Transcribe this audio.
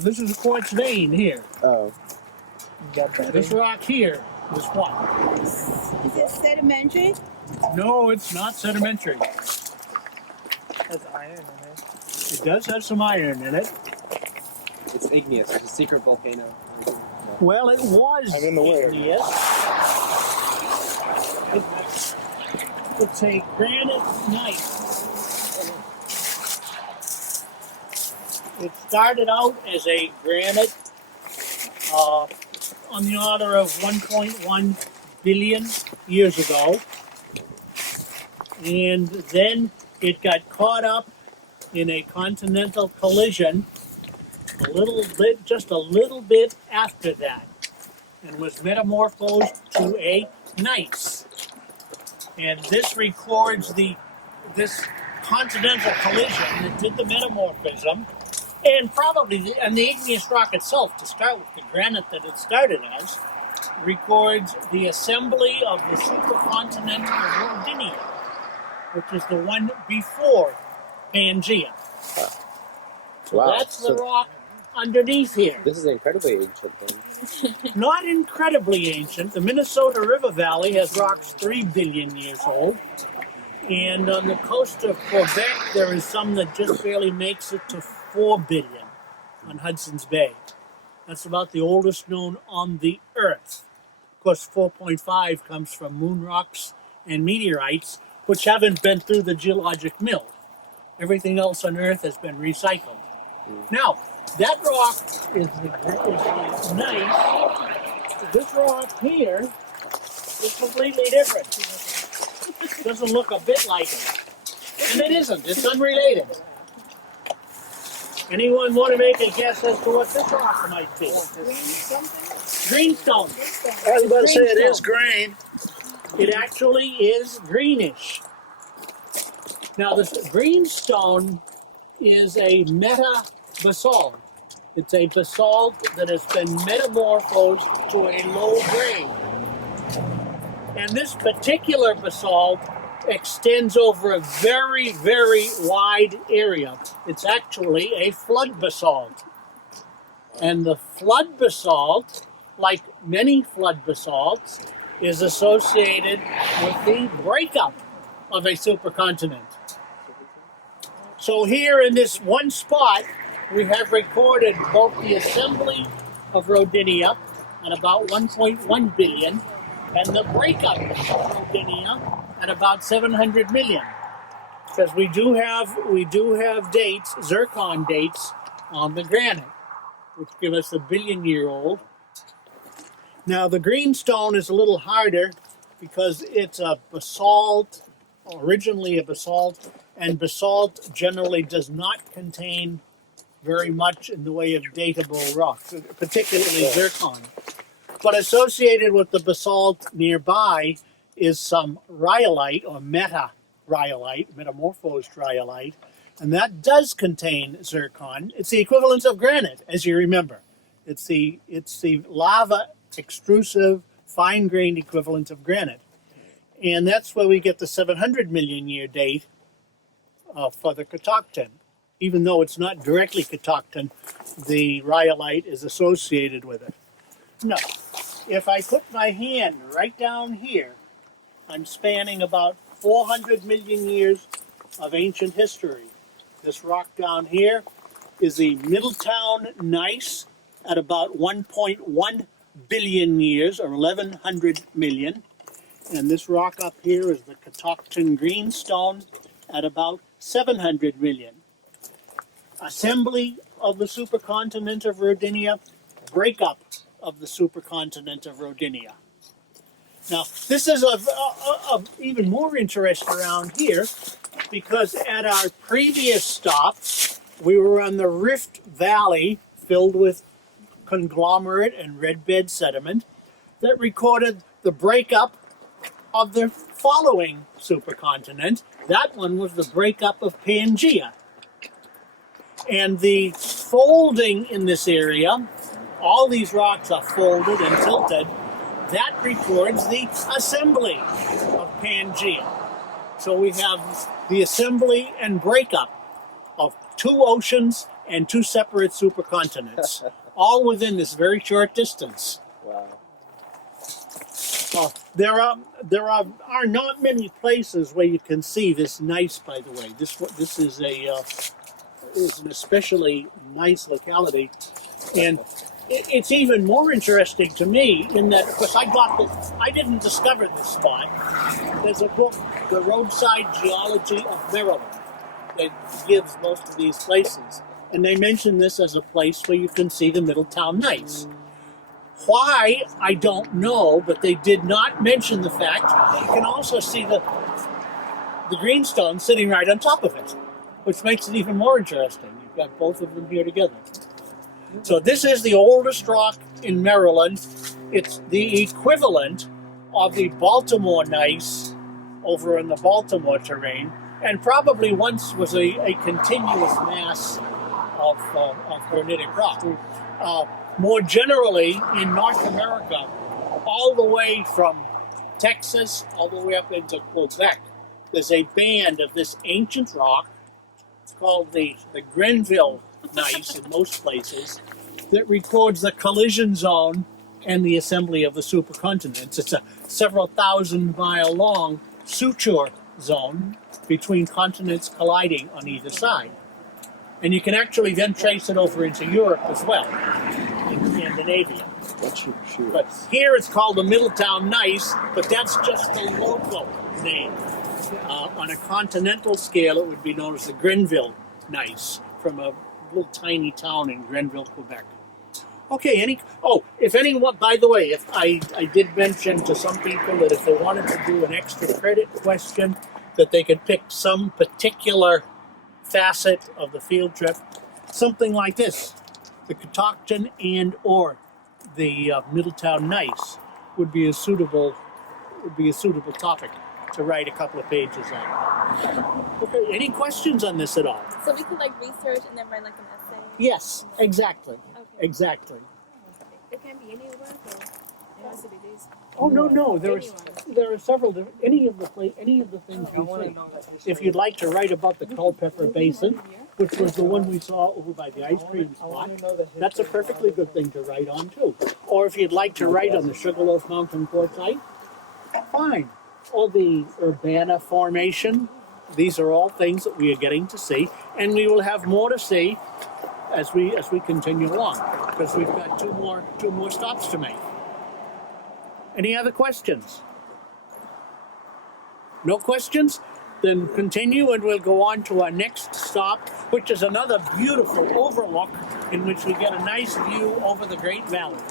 This is a quartz vein here. Oh. This rock here is what? Is it sedimentary? No, it's not sedimentary. Has iron in it. It does have some iron in it. It's igneous. It's a secret volcano. Well, it was I'm in the way. igneous. It's a granite gneiss. It started out as a granite on the order of 1.1 billion years ago. And then it got caught up in a continental collision just a little bit after that, and was metamorphosed to a gneiss. And this records this continental collision that did the metamorphism, and the igneous rock itself, to start with, the granite that it started as, records the assembly of the supercontinent of Rodinia, which is the one before Pangea. So Wow. that's the rock underneath here. This is incredibly ancient then. Not incredibly ancient. The Minnesota River Valley has rocks 3 billion years old. And on the coast of Quebec, there is some that just barely makes it to 4 billion on Hudson's Bay. That's about the oldest known on the Earth. Of course, 4.5 comes from moon rocks and meteorites, which haven't been through the geologic mill. Everything else on Earth has been recycled. Now, that rock is nice. This rock here is completely different. Doesn't look a bit like it. And it isn't. It's unrelated. Anyone want to make a guess as to what this rock might be? Greenstone. I was about to say it is green. It actually is greenish. Now, this greenstone is a meta-basalt. It's a basalt that has been metamorphosed to a low grade. And this particular basalt extends over a very, very wide area. It's actually a flood basalt. And the flood basalt, like many flood basalts, is associated with the breakup of a supercontinent. So here in this one spot, we have recorded both the assembly of Rodinia at about 1.1 billion and the breakup of Rodinia at about 700 million. Because we do have dates, zircon dates, on the granite, which give us a billion-year-old. Now the greenstone is a little harder because it's a basalt, originally a basalt, and basalt generally does not contain very much in the way of datable rocks, particularly zircon. But associated with the basalt nearby is some rhyolite or meta-rhyolite, metamorphosed rhyolite, and that does contain zircon. It's the equivalent of granite, as you remember. It's the lava extrusive, fine-grained equivalent of granite. And that's where we get the 700 million year date for the Catoctin. Even though it's not directly Catoctin, the rhyolite is associated with it. Now, if I put my hand right down here, I'm spanning about 400 million years of ancient history. This rock down here is the Middleton Gneiss at about 1.1 billion years, or 1100 million. And this rock up here is the Catoctin Greenstone at about 700 million. Assembly of the supercontinent of Rodinia, breakup of the supercontinent of Rodinia. Now, this is of even more interest around here because at our previous stop, we were on the Rift Valley filled with conglomerate and red bed sediment that recorded the breakup of the following supercontinent. That one was the breakup of Pangea. And the folding in this area, all these rocks are folded and tilted, that records the assembly of Pangea. So we have the assembly and breakup of two oceans and 2 separate supercontinents, all within this very short distance. Wow. There are not many places where you can see this gneiss. By the way, this is an especially nice locality, and it's even more interesting to me in that, of course, I didn't discover this spot. There's a book, The Roadside Geology of Maryland, that gives most of these places, and they mention this as a place where you can see the Middleton Gneiss. Why, I don't know, but they did not mention the fact that you can also see the greenstone sitting right on top of it, which makes it even more interesting. You've got both of them here together. So this is the oldest rock in Maryland. It's the equivalent of the Baltimore gneiss over in the Baltimore terrain, and probably once was a continuous mass of granitic rock. More generally, in North America, all the way from Texas all the way up into Quebec, there's a band of this ancient rock. It's called the Grenville Gneiss in most places, that records the collision zone and the assembly of the supercontinents. It's a several thousand-mile long suture zone between continents colliding on either side. And you can actually then trace it over into Europe as well, in Scandinavia. But here it's called the Middleton Gneiss, but that's just the local name. On a continental scale, it would be known as the Grenville Gneiss, from a little tiny town in Grenville, Quebec. Okay, if anyone, by the way, if I did mention to some people that if they wanted to do an extra credit question, that they could pick some particular facet of the field trip, something like this, the Catoctin and or the Middleton Gneiss would be a suitable topic to write a couple of pages on. Okay, any questions on this at all? So we could like research and then write like an essay? Yes, exactly. Okay. Exactly. It can be any work or it has to be these. Oh no, there are several different, any of the things I you want to see. know the history. If you'd like to write about the Culpeper Basin, which was the one we saw over by the ice cream I spot, want to know the history. that's a perfectly good thing to write on too. Or if you'd like to write on the Sugarloaf Mountain quartzite, fine. Or the Urbana Formation, these are all things that we are getting to see, and we will have more to see as we continue along, because we've got two more stops to make. Any other questions? No questions? Then continue, and we'll go on to our next stop, which is another beautiful overlook in which we get a nice view over the Great Valley.